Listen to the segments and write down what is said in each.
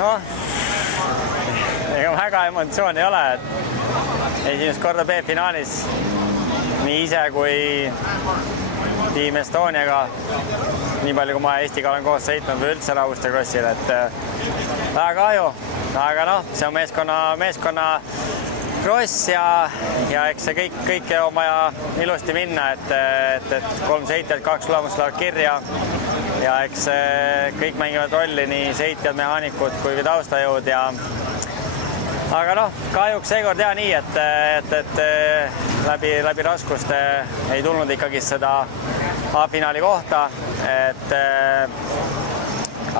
Noh, ega väga emotsiooni ei ole, et esimest korda B-finaalis nii ise kui Team Estoniaga, nii palju kui ma Eestiga olen koos sõitnud või üldse Rahuste Krossil, et väga kahju, aga noh, see on meeskonna kross ja eks see kõik on vaja ilusti minna, et 3 sõitjat, 2 tulemust lähevad kirja ja eks kõik mängivad rolli, nii sõitjad, mehaanikud kui taustajõud ja aga noh, kahjuks seekord nii, et läbi raskuste ei tulnud ikkagi seda A-finaali kohta,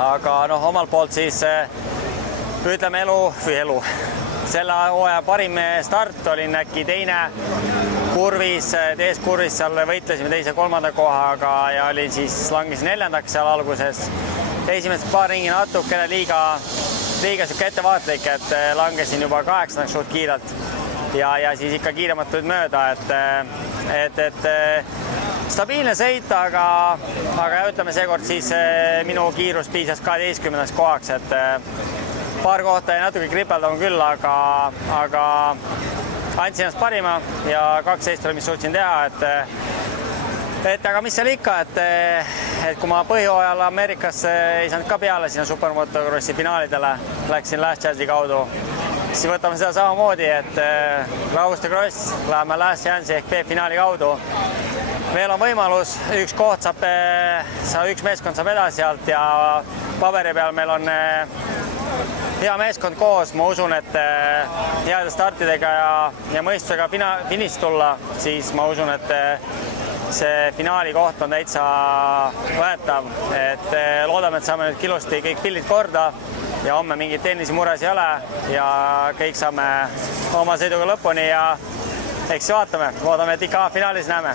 aga noh, omalt poolt siis ütleme elu. Selle hooaja parim start olin äkki teine kurvis, tees kurvis seal võitlesime teise 3. kohaga ja olin siis langesin 4. seal alguses. Esimesed paar ringi natukene liiga siuke ettevaatlik, et langesin juba 8. suht kiirelt ja siis ikka kiiremad tulid mööda, et stabiilne sõit, aga ütleme seekord siis minu kiirus piisas 12. kohaks, et paar kohta jäi natuke kripeldama küll, aga andsin ennast parima ja 12 oli, mis suutsin teha, et aga mis seal ikka, et kui ma põhjooajal Ameerikasse ei saanud ka peale sinna supermotokrossi finaalidele, läksin Last Chance'i kaudu, siis võtame seda samamoodi, et Rahuste Kross läheme Last Chance'i ehk B-finaali kaudu. Veel on võimalus, üks meeskond saab edasi sealt ja paberi peal meil on hea meeskond koos, ma usun, et heade startidega ja mõistusega finiš tulla, siis ma usun, et see finaali koht on täitsa võetav, et loodame, et saame nüüd ilusti kõik pildid korda ja homme mingit tehnilisi muresid ei ole ja kõik saame oma sõiduga lõpuni ja eks vaatame, loodame, et ikka finaalis näeme.